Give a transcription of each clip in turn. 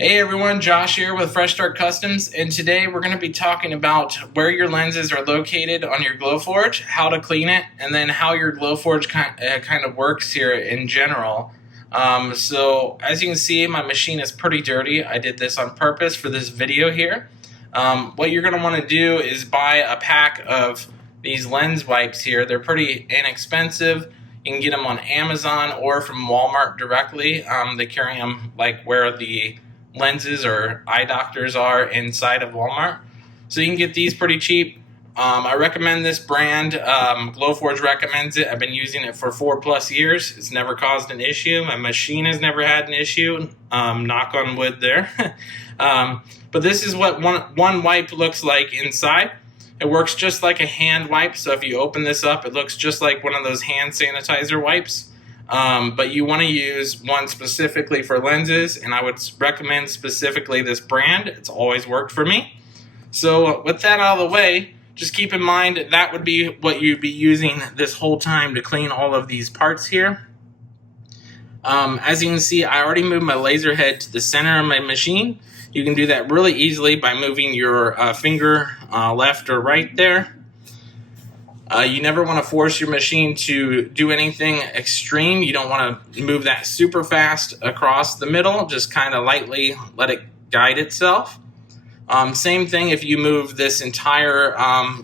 Hey everyone, Josh here with Fresh Start Customs, and today we're going to be talking about where your lenses are located on your Glowforge, how to clean it, and then how your Glowforge kind of works here in general. So as you can see, my machine is pretty dirty. I did this on purpose for this video here. What you're going to want to do is buy a pack of these lens wipes here. They're pretty inexpensive. You can get them on Amazon or from Walmart directly. They carry them like where the lenses or eye doctors are inside of Walmart. So you can get these pretty cheap. I recommend this brand. Glowforge recommends it. I've been using it for 4+ years. It's never caused an issue. My machine has never had an issue. Knock on wood there. But this is what one wipe looks like inside. It works just like a hand wipe. So if you open this up, it looks just like one of those hand sanitizer wipes. But you want to use one specifically for lenses, and I would recommend specifically this brand. It's always worked for me. So with that out of the way, just keep in mind that would be what you'd be using this whole time to clean all of these parts here. As you can see, I already moved my laser head to the center of my machine. You can do that really easily by moving your finger left or right there. You never want to force your machine to do anything extreme. You don't want to move that super fast across the middle. Just kind of lightly let it guide itself. Same thing if you move this entire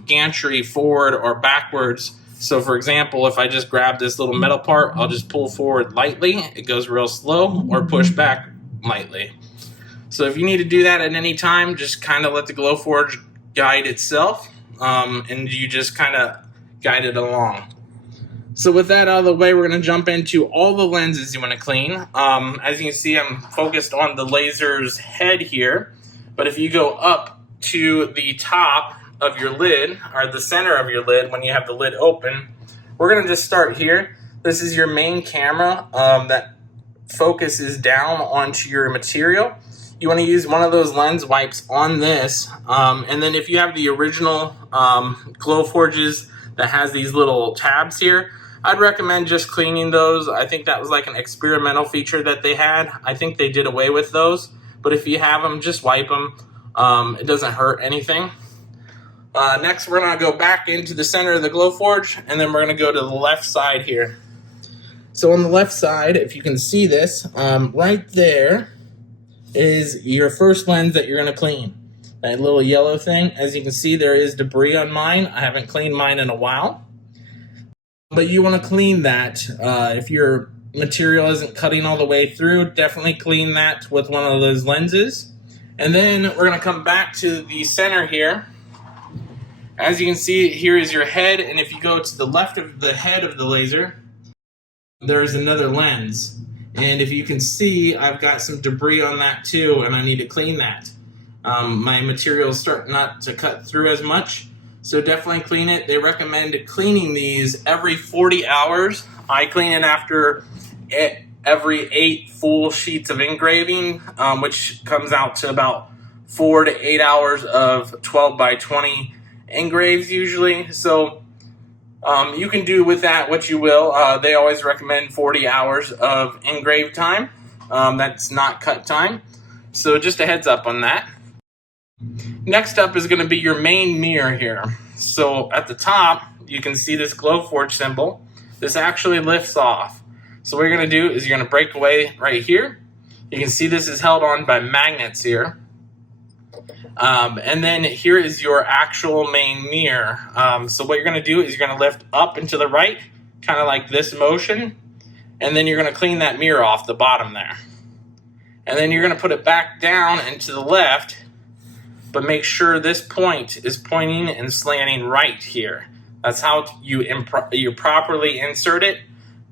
gantry forward or backwards. So for example, if I just grab this little metal part, I'll just pull forward lightly. It goes real slow, or push back lightly. So if you need to do that at any time, just kind of let the Glowforge guide itself, and you just kind of guide it along. So with that out of the way, we're going to jump into all the lenses you want to clean. As you can see, I'm focused on the laser's head here, but if you go up to the top of your lid, or the center of your lid when you have the lid open, we're going to just start here. This is your main camera that focuses down onto your material. You want to use one of those lens wipes on this, and then if you have the original Glowforges that has these little tabs here, I'd recommend just cleaning those. I think that was like an experimental feature that they had. I think they did away with those, but if you have them, just wipe them. It doesn't hurt anything. Next, we're going to go back into the center of the Glowforge, and then we're going to go to the left side here. So on the left side, if you can see this, right there is your first lens that you're going to clean. That little yellow thing. As you can see, there is debris on mine. I haven't cleaned mine in a while. But you want to clean that. If your material isn't cutting all the way through, definitely clean that with one of those lenses. And then we're going to come back to the center here. As you can see, here is your head. And if you go to the left of the head of the laser, there's another lens. And if you can see, I've got some debris on that too, and I need to clean that. My materials start not to cut through as much, so definitely clean it. They recommend cleaning these every 40 hours. I clean it after every 8 full sheets of engraving, which comes out to about 4 to 8 hours of 12 by 20 engraves usually. So you can do with that what you will. They always recommend 40 hours of engrave time. That's not cut time. So just a heads up on that. Next up is going to be your main mirror here. So at the top, you can see this Glowforge symbol. This actually lifts off. So what you're going to do is you're going to break away right here. You can see this is held on by magnets here. And then here is your actual main mirror. So what you're going to do is you're going to lift up and to the right, kind of like this motion. And then you're going to clean that mirror off the bottom there. And then you're going to put it back down and to the left, but make sure this point is pointing and slanting right here. That's how you properly insert it.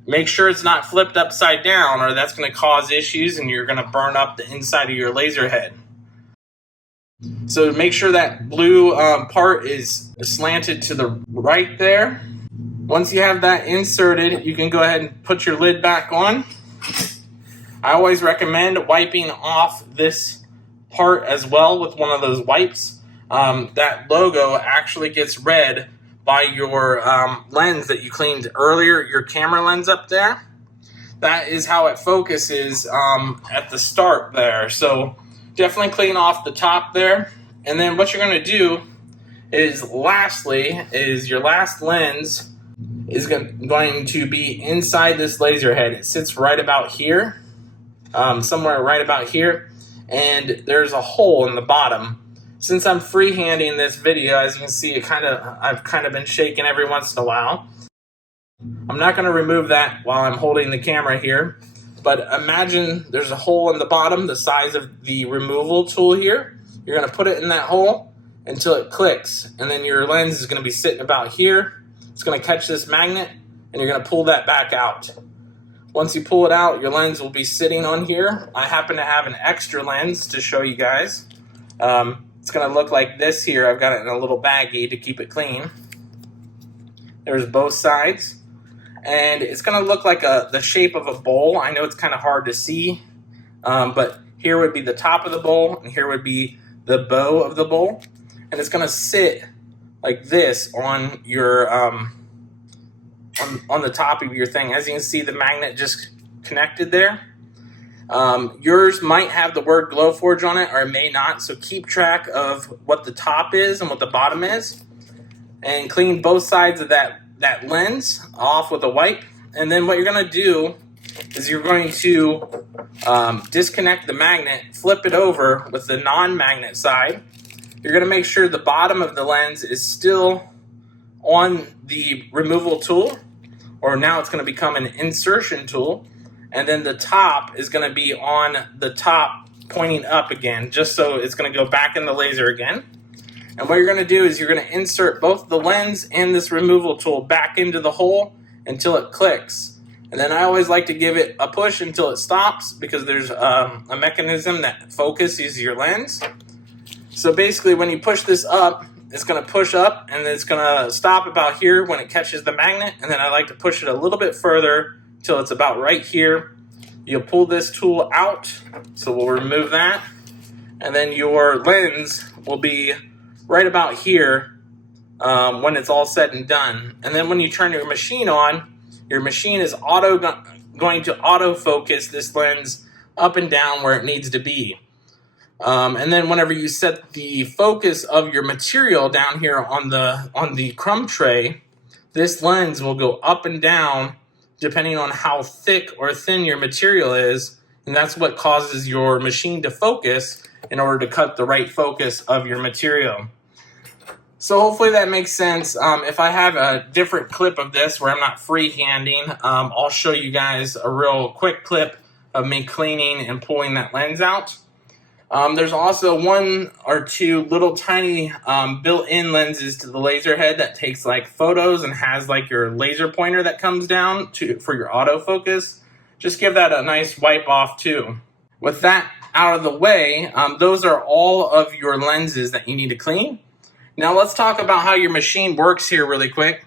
Make sure it's not flipped upside down, or that's going to cause issues and you're going to burn up the inside of your laser head. So make sure that blue part is slanted to the right there. Once you have that inserted, you can go ahead and put your lid back on. I always recommend wiping off this part as well with one of those wipes. That logo actually gets read by your lens that you cleaned earlier, your camera lens up there. That is how it focuses at the start there. So definitely clean off the top there. And then what you're going to do is your last lens is going to be inside this laser head. It sits right about here, somewhere right about here, and there's a hole in the bottom. Since I'm freehanding this video, as you can see, I've kind of been shaking every once in a while. I'm not going to remove that while I'm holding the camera here, but imagine there's a hole in the bottom the size of the removal tool here. You're going to put it in that hole until it clicks, and then your lens is going to be sitting about here. It's going to catch this magnet, and you're going to pull that back out. Once you pull it out, your lens will be sitting on here. I happen to have an extra lens to show you guys. It's going to look like this here. I've got it in a little baggie to keep it clean. There's both sides. And it's going to look like the shape of a bowl. I know it's kind of hard to see, but here would be the top of the bowl, and here would be the bow of the bowl. And it's going to sit like this on your on the top of your thing. As you can see, the magnet just connected there. Yours might have the word Glowforge on it, or it may not, so keep track of what the top is and what the bottom is, and clean both sides of that lens off with a wipe. And then what you're going to do is you're going to disconnect the magnet, flip it over with the non-magnet side. You're going to make sure the bottom of the lens is still on the removal tool, or now it's going to become an insertion tool, and then the top is going to be on the top pointing up again, just so it's going to go back in the laser again. And what you're going to do is you're going to insert both the lens and this removal tool back into the hole until it clicks. And then I always like to give it a push until it stops, because there's a mechanism that focuses your lens. So basically when you push this up, it's going to push up, and then it's going to stop about here when it catches the magnet. And then I like to push it a little bit further till it's about right here. You'll pull this tool out, so we'll remove that. And then your lens will be right about here when it's all said and done. And then when you turn your machine on, your machine is going to autofocus this lens up and down where it needs to be. And then whenever you set the focus of your material down here on the crumb tray, this lens will go up and down depending on how thick or thin your material is, and that's what causes your machine to focus in order to cut the right focus of your material. So hopefully that makes sense. If I have a different clip of this where I'm not freehanding, I'll show you guys a real quick clip of me cleaning and pulling that lens out. There's also one or two little tiny built-in lenses to the laser head that takes like photos and has like your laser pointer that comes down for your autofocus. Just give that a nice wipe off too. With that out of the way, those are all of your lenses that you need to clean. Now let's talk about how your machine works here really quick.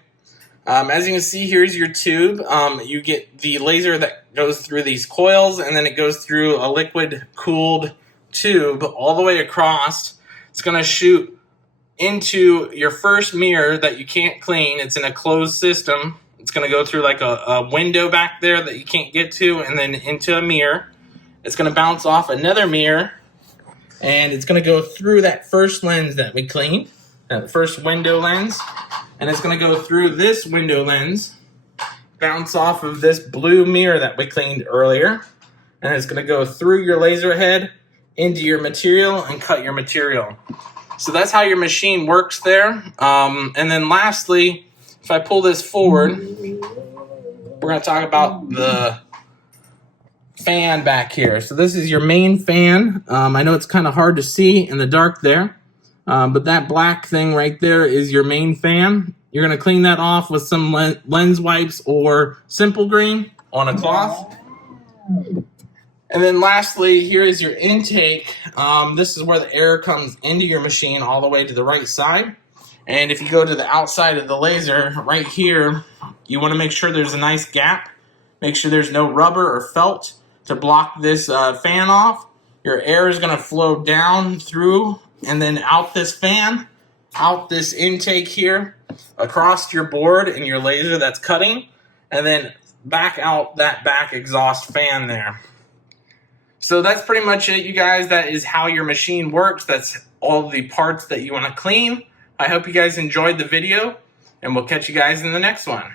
As you can see, here's your tube. You get the laser that goes through these coils, and then it goes through a liquid-cooled tube all the way across. It's going to shoot into your first mirror that you can't clean. It's in a closed system. It's going to go through like a window back there that you can't get to, and then into a mirror. It's going to bounce off another mirror, and it's going to go through that first lens that we cleaned, that first window lens, and it's going to go through this window lens, bounce off of this blue mirror that we cleaned earlier, and it's going to go through your laser head into your material and cut your material. So that's how your machine works there. And then lastly, if I pull this forward, we're going to talk about the fan back here. So this is your main fan. I know it's kind of hard to see in the dark there, but that black thing right there is your main fan. You're going to clean that off with some lens wipes or Simple Green on a cloth. And then lastly, here is your intake. This is where the air comes into your machine all the way to the right side. And if you go to the outside of the laser, right here, you want to make sure there's a nice gap. Make sure there's no rubber or felt to block this fan off. Your air is going to flow down through and then out this fan, out this intake here, across your board and your laser that's cutting, and then back out that back exhaust fan there. So that's pretty much it, you guys. That is how your machine works. That's all the parts that you want to clean. I hope you guys enjoyed the video, and we'll catch you guys in the next one.